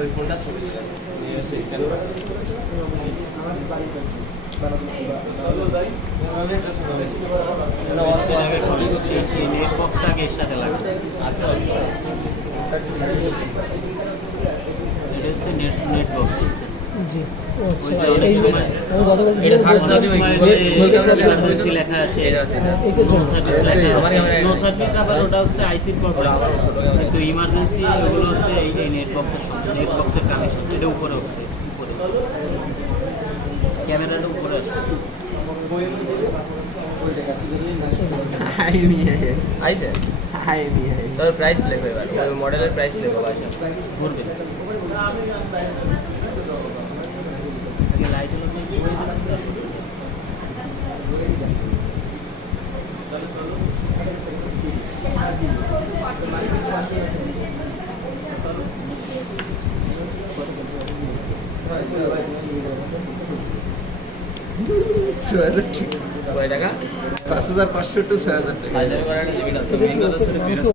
ওই ফোনটা ছবি নেট বক্সটাকে এর সাথে লাগে। এটা হচ্ছে নেট বক্স জি এটা থার্ড সার্ভিস লেখা আসে এটার জন্য নো সার্ভিস, আবার ওটা হচ্ছে আইসির প্রবলেম। কিন্তু ইমার্জেন্সি ওগুলো হচ্ছে এই নেট বক্সের সঙ্গে, নেট বক্সের কানেকশন। এটা উপরে আসবে, উপরে ক্যামেরাটা উপরে আসবে। আইছে তোর প্রাইস লেখো, এবার ওই মডেলের প্রাইস লেখো বাসা ঘুরবে আগে লাইট হলো সেই ঘুরে দিলাম তো। কয় টাকা 5,500 to 6,000 টাকা। হাজার করার লিমিট আছে।